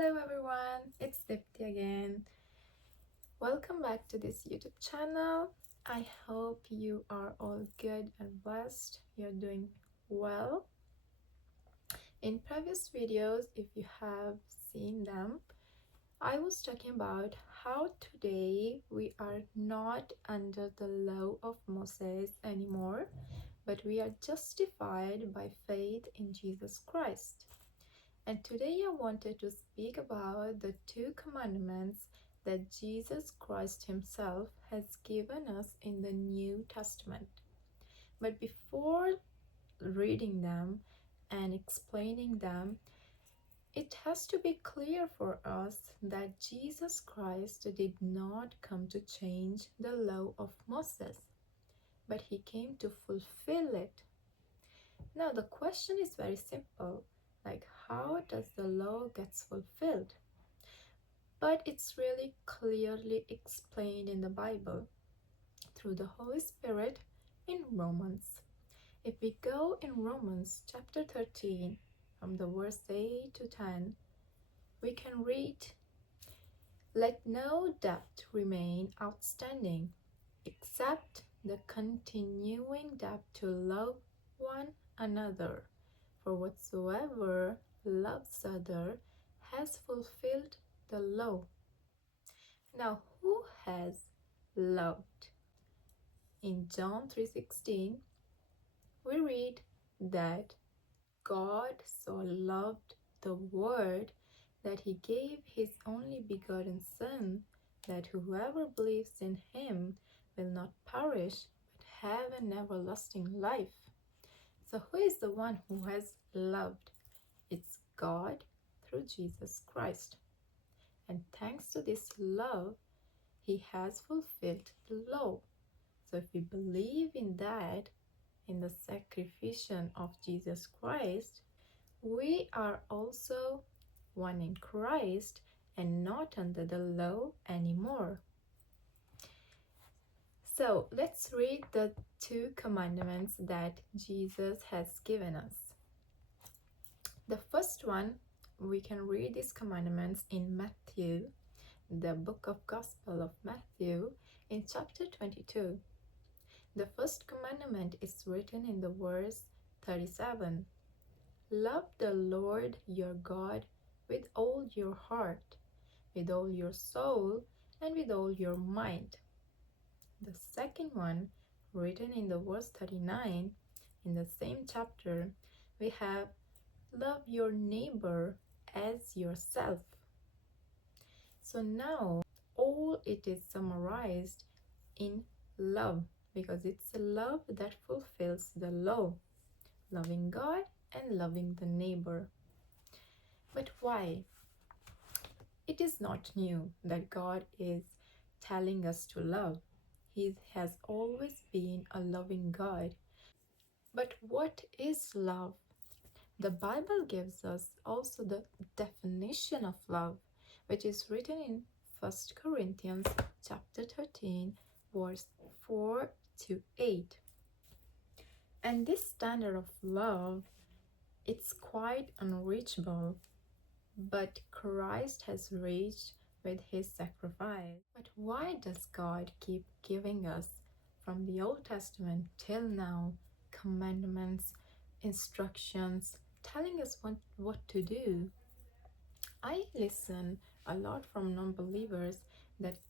Hello everyone, it's Dipti again. Welcome back to this YouTube channel. I hope you are all good and blessed. You're doing well. In previous videos, if you have seen them, I was talking about how today we are not under the law of Moses anymore, but we are justified by faith in Jesus Christ. And today I wanted to speak about the two commandments that Jesus Christ Himself has given us in the New Testament. But before reading them and explaining them, it has to be clear for us that Jesus Christ did not come to change the law of Moses, but He came to fulfill it. Now the question is very simple, like how does the law gets fulfilled? But it's really clearly explained in the Bible through the Holy Spirit in Romans. If we go in Romans chapter 13 from the verse 8 to 10, we can read, "Let no debt remain outstanding except the continuing debt to love one another. For whatsoever loves other has fulfilled the law." Now, who has loved? In John 3:16, we read that God so loved the world that He gave His only begotten Son, that whoever believes in Him will not perish but have an everlasting life. So who is the one who has loved? It's God through Jesus Christ. And thanks to this love, He has fulfilled the law. So if we believe in that, in the sacrifice of Jesus Christ, we are also one in Christ and not under the law anymore. So let's read the two commandments that Jesus has given us. The first one, we can read these commandments in Matthew, the book of Gospel of Matthew, in chapter 22. The first commandment is written in the verse 37. "Love the Lord your God with all your heart, with all your soul, and with all your mind." The second one, written in the verse 39, in the same chapter, we have, "Love your neighbor as yourself." So now all it is summarized in love, because it's a love that fulfills the law, loving God and loving the neighbor. But why? It is not new that God is telling us to love. He has always been a loving God. But what is love? The Bible gives us also the definition of love, which is written in 1 Corinthians chapter 13, verse 4 to 8. And this standard of love, it's quite unreachable, but Christ has reached with His sacrifice. But why does God keep giving us, from the Old Testament till now, commandments, instructions, telling us what to do? I listen a lot from non-believers that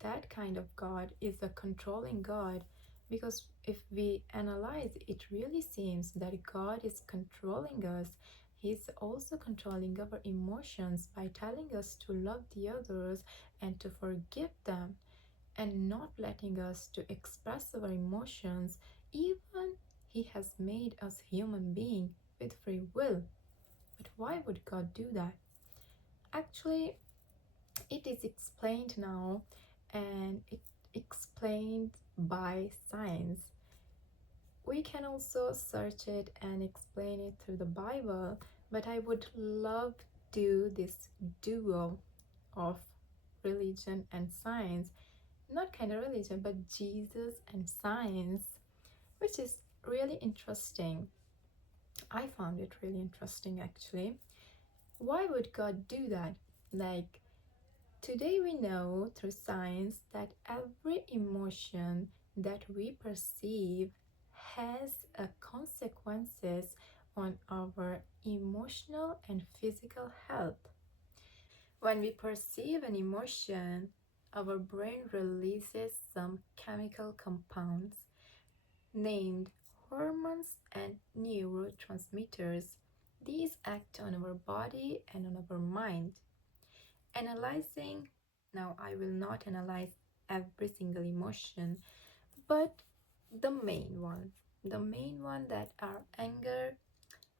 that kind of God is a controlling God, because if we analyze, it really seems that God is controlling us. He's also controlling our emotions by telling us to love the others and to forgive them, and not letting us to express our emotions. Even He has made us human beings with free will. But why would God do that? Actually, it is explained now, and it explained by science. We can also search it and explain it through the Bible, but I would love to do this duo of religion and science. Not kind of religion, but Jesus and science, which is really interesting. I found it really interesting actually. Why would God do that? Like, today we know through science that every emotion that we perceive has a consequences on our emotional and physical health. When we perceive an emotion, our brain releases some chemical compounds named hormones and neurotransmitters. These act on our body and on our mind. Analyzing, now I will not analyze every single emotion, but the main one that are anger,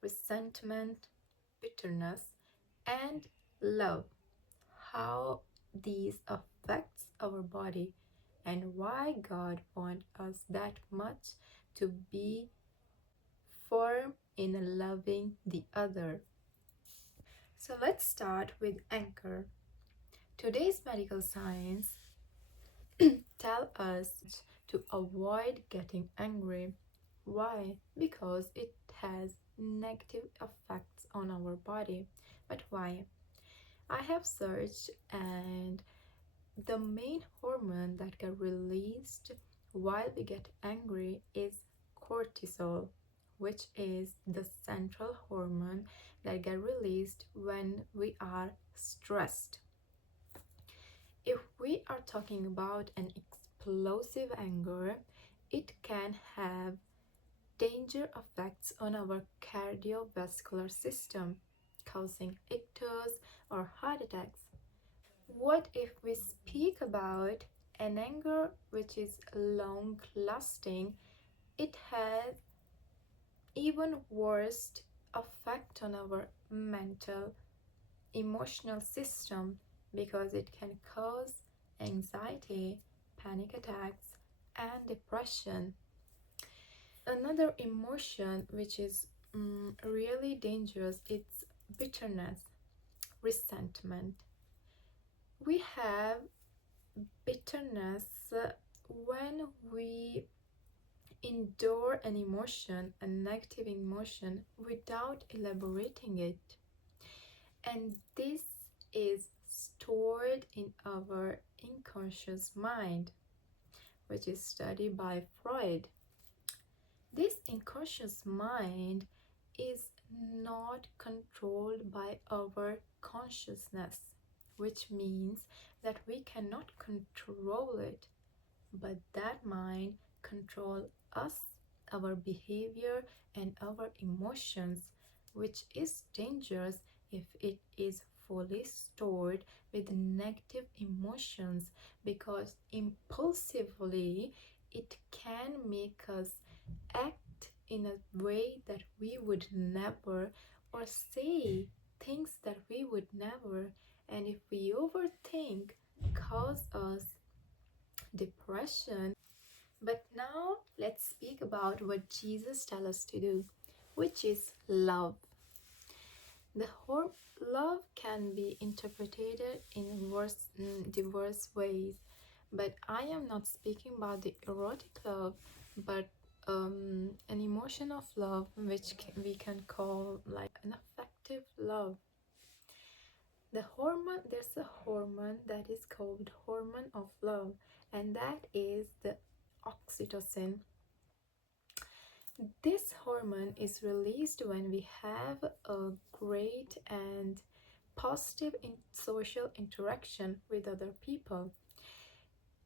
resentment, bitterness, and love. How these affects our body and why God wants us that much to be firm in loving the other. So let's start with anger. Today's medical science tell us to avoid getting angry. Why? Because it has negative effects on our body. But why? I have searched, and the main hormone that get released while we get angry is cortisol, which is the central hormone that get released when we are stressed. If we are talking about an explosive anger, it can have danger effects on our cardiovascular system, causing ictus or heart attacks. What if we speak about an anger which is long lasting? It has even worse effect on our mental emotional system because it can cause anxiety, panic attacks, and depression. Another emotion which is really dangerous is bitterness, resentment. We have bitterness when we endure an emotion, a negative emotion, without elaborating it. And this is stored in our unconscious mind, which is studied by Freud. This unconscious mind is not controlled by our consciousness, which means that we cannot control it, but that mind control us, our behavior and our emotions, which is dangerous if it is fully stored with negative emotions, because impulsively it can make us act in a way that we would never, or say things that we would never, and if we overthink, cause us depression. But now let's speak about what Jesus tells us to do, which is love. The whole love can be interpreted in diverse ways, but I am not speaking about the erotic love, but an emotion of love which we can call like an affective love. There's a hormone that is called hormone of love, and that is the oxytocin. This hormone is released when we have a great and positive social interaction with other people.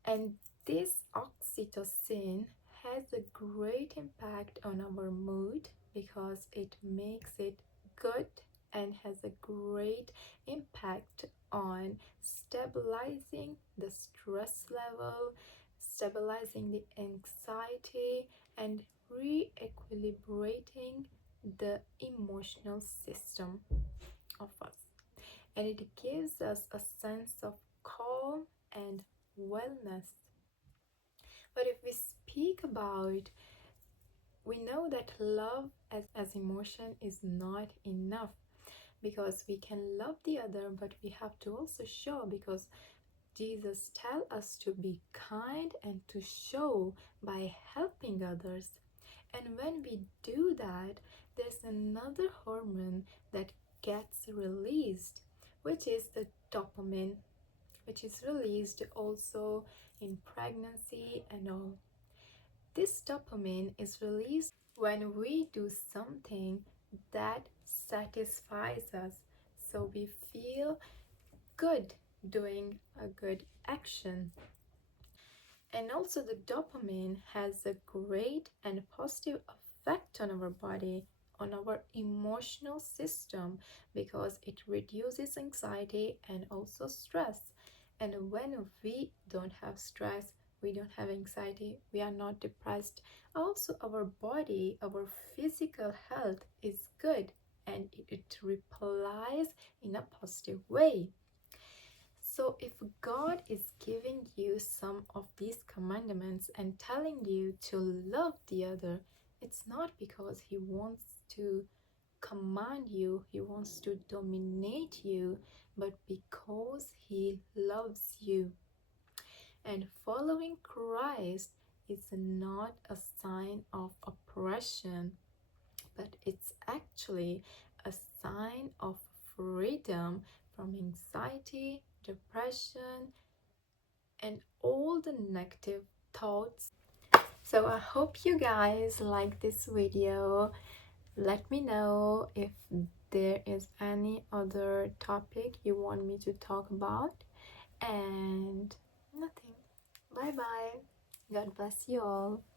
And this oxytocin has a great impact on our mood because it makes it good and has a great impact on stabilizing the stress level, stabilizing the anxiety, and re-equilibrating the emotional system of us. And it gives us a sense of calm and wellness. But if we speak about, we know that love as emotion is not enough, because we can love the other, but we have to also show, because Jesus tell us to be kind and to show by helping others. And when we do that, there's another hormone that gets released, which is the dopamine, which is released also in pregnancy and all. This dopamine is released when we do something that satisfies us, so we feel good doing a good action. And also, the dopamine has a great and positive effect on our body, on our emotional system, because it reduces anxiety and also stress. And when we don't have stress, we don't have anxiety, we are not depressed, also our body, our physical health is good and it replies in a positive way. So, if God is giving you some of these commandments and telling you to love the other, it's not because He wants to command you, He wants to dominate you, but because He loves you. And following Christ is not a sign of oppression, but it's actually a sign of freedom from anxiety, depression, and all the negative thoughts. So I hope you guys like this video. Let me know if there is any other topic you want me to talk about. And nothing. Bye bye. God bless you all.